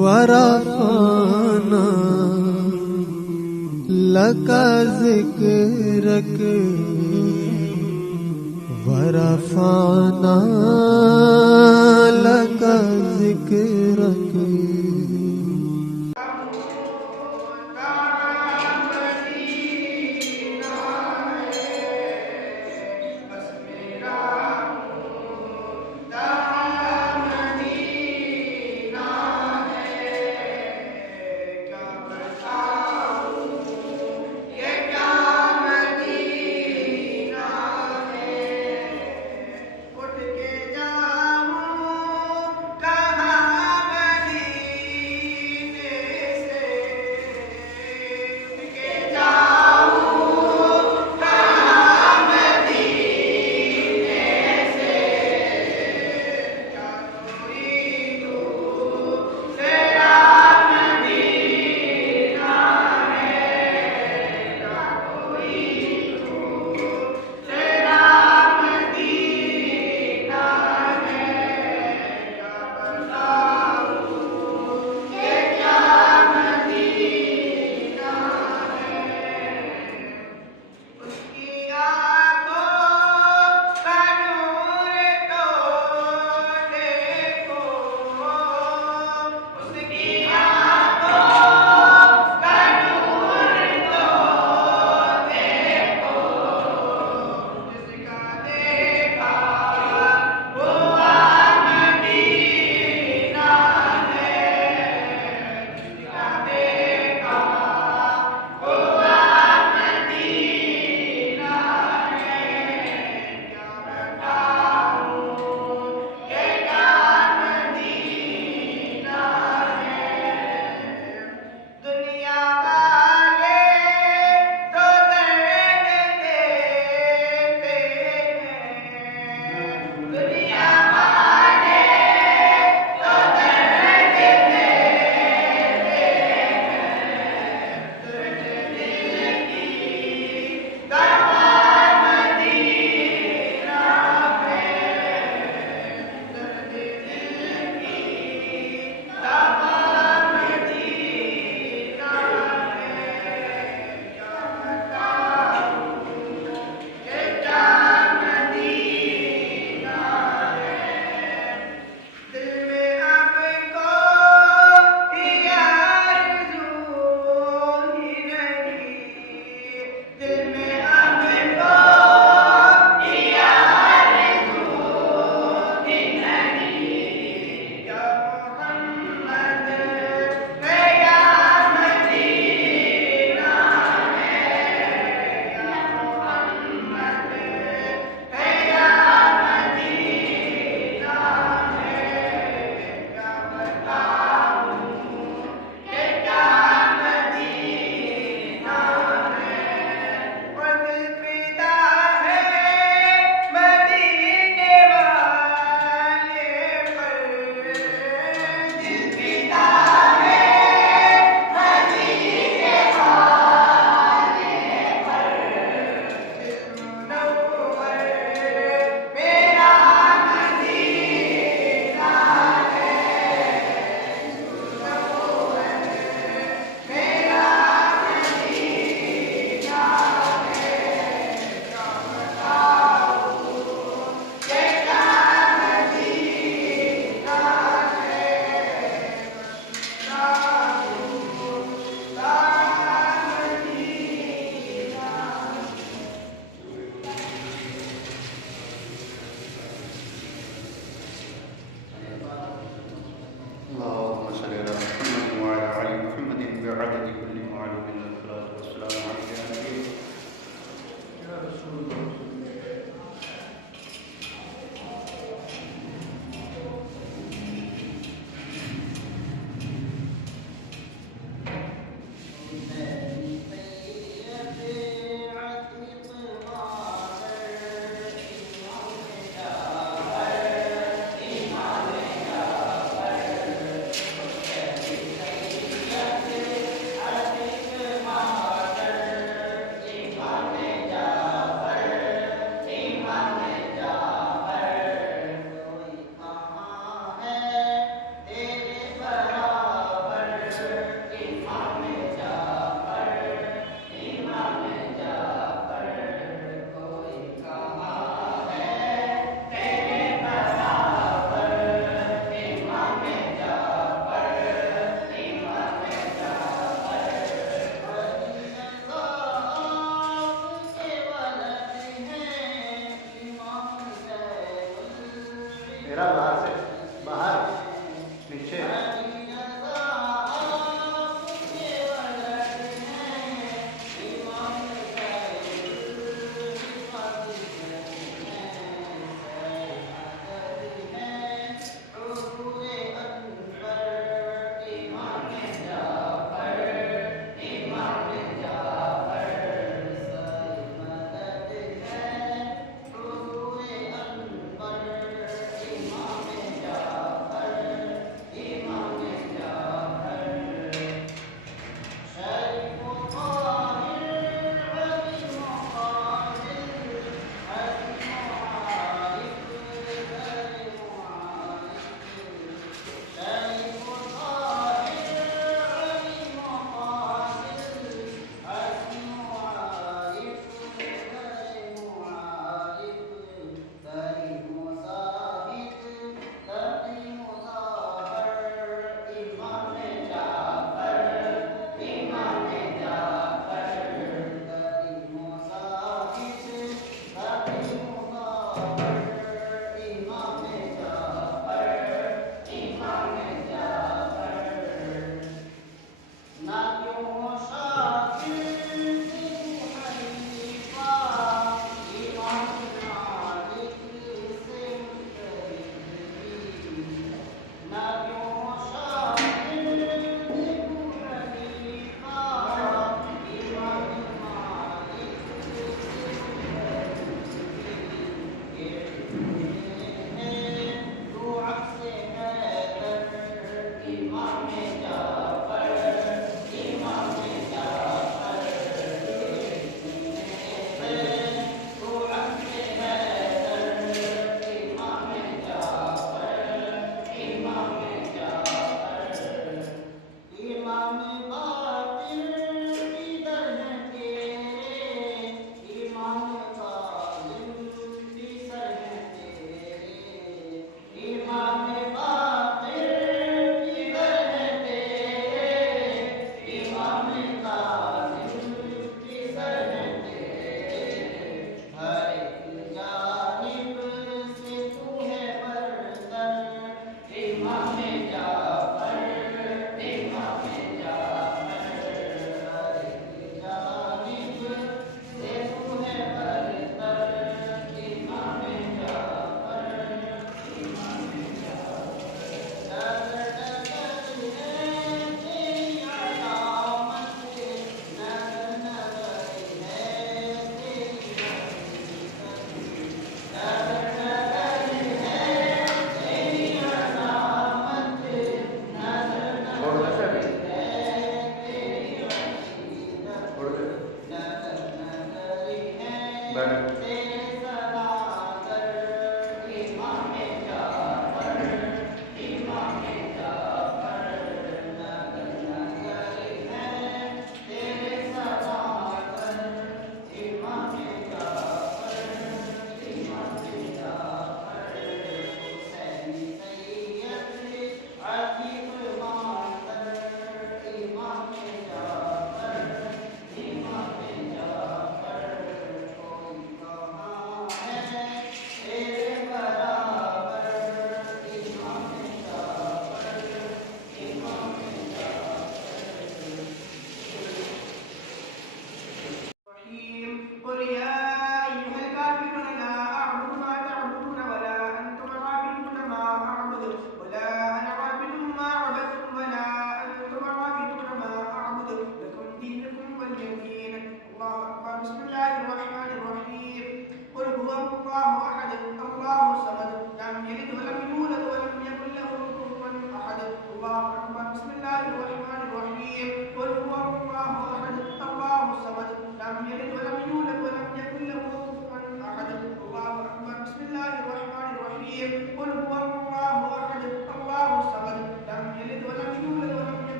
ورفعنا لك ذكرك ورفعنا لك ذكرك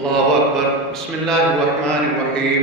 اللہ اکبر. بسم اللہ الرحمن الرحیم.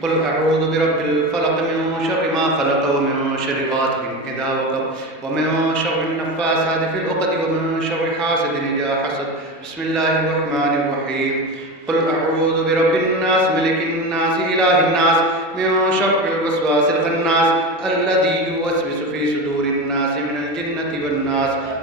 قل اعوذ برب الفلق من شر ما خلق ومن شر غاسق اذا وقب ومن شر النفاثات في العقد ومن شر حاسد اذا حسد. بسم اللہ الرحمن الرحیم. قل اعوذ برب الناس ملک الناس الہ الناس من شر الوسواس الخناس الذي يوسوس في صدور الناس من الجنة والناس.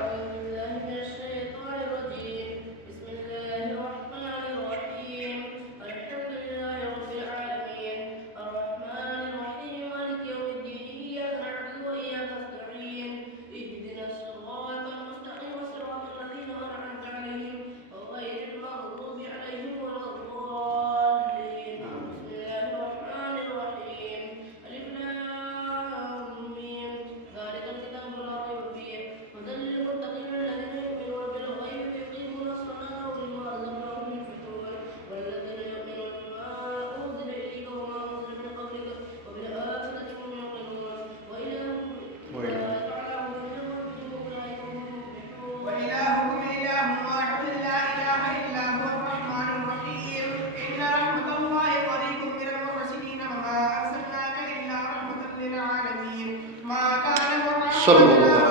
صلی اللہ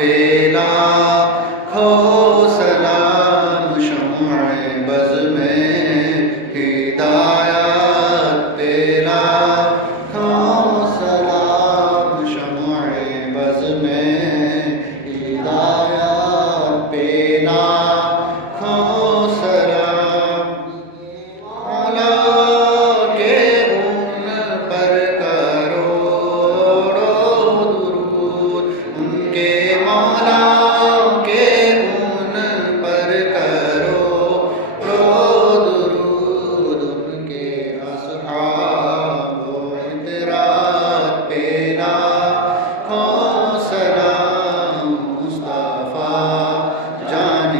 پہ لاکھوں سلام شمع بز میں ہدایت پہ لاکھوں سلام شمع بز میں ہدایت پہ لاکھوں سلام مولا کے ان پر کروڑوں درود ان کے مولا کے ان پر کروڑوں درود ان کے اصحاب و اطراء پہ لاکھوں سلام مصطفیٰ جان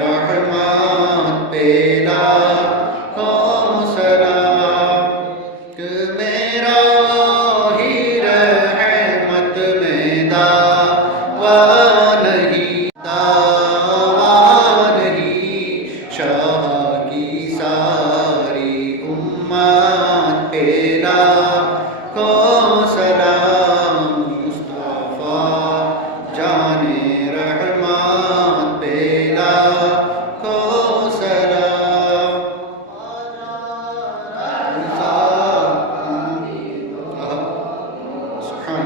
رحمت پہ لاکھوں سلام کہ میرا ہی رحمت میں دعویٰ نہیں شاہ کی ساری امت پہ لاکھوں سلام مصطفیٰ جان رحمت پہ لاکھوں سلام سبحان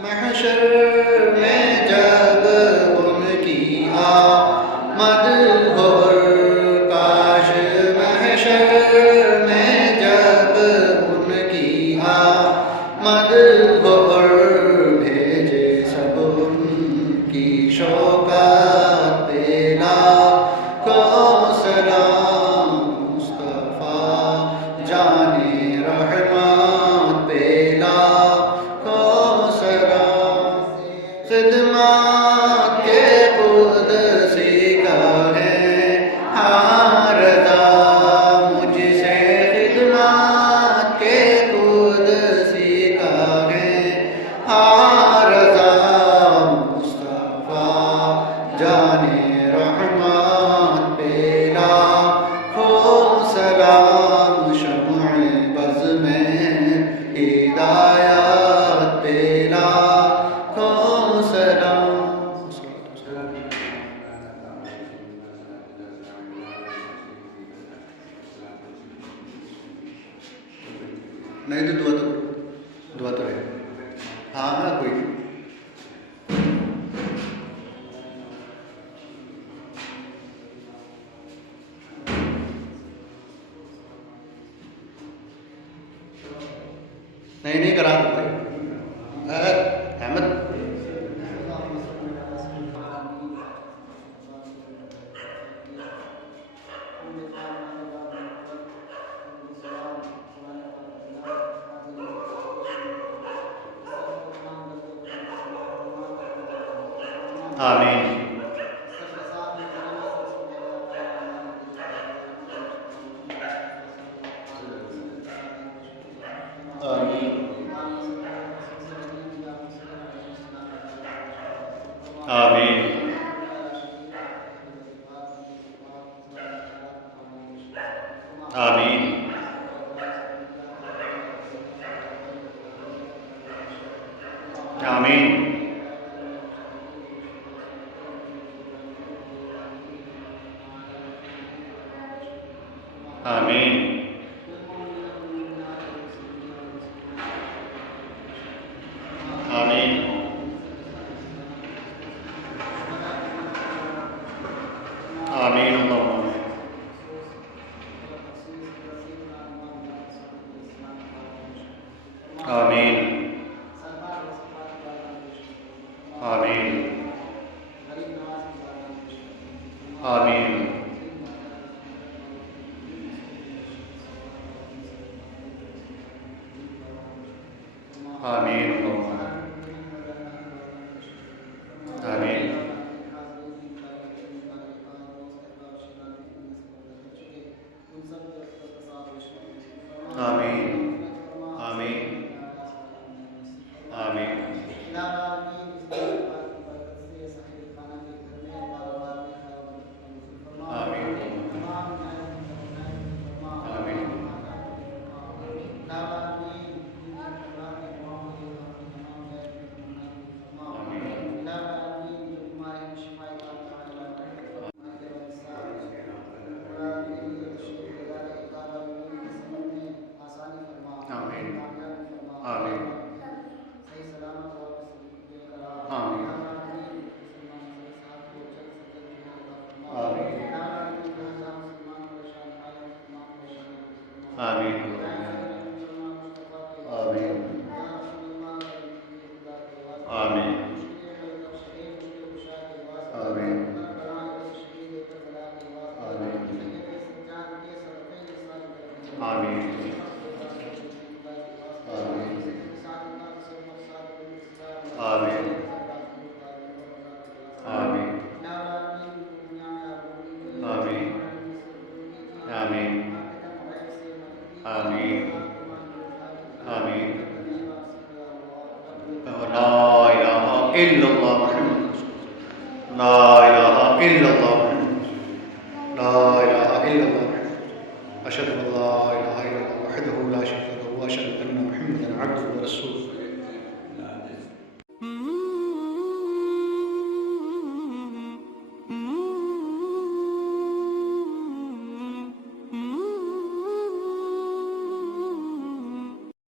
محشر میں جب ان کی آمد ہو کاش محشر میں جب ان کی آمد ہو بھیجے سب ان کی شوکت پہ لاکھوں سلام مصطفیٰ جان رحمت پہ لاکھوں سلام خدمات کے قدسی کا ہے ہاں رضا مجھ سے خدمات کے قدسی کا ہے ہاں رضا مصطفیٰ جان رحمت پہ لاکھوں سلام شمع بز میں ہدایت پہ لاکھوں سلام نہیں تو دعا تو رہے ہاں ہاں کوئی نہیں کرا احمد آمین آمین آمین آمین آمین آمین آمین آمین اللہم آمین آمین آمین آمین آمین آمین آمین آمین أشهد أن لا إله إلا الله وحده لا شريك له وأشهد أن محمدا عبده ورسوله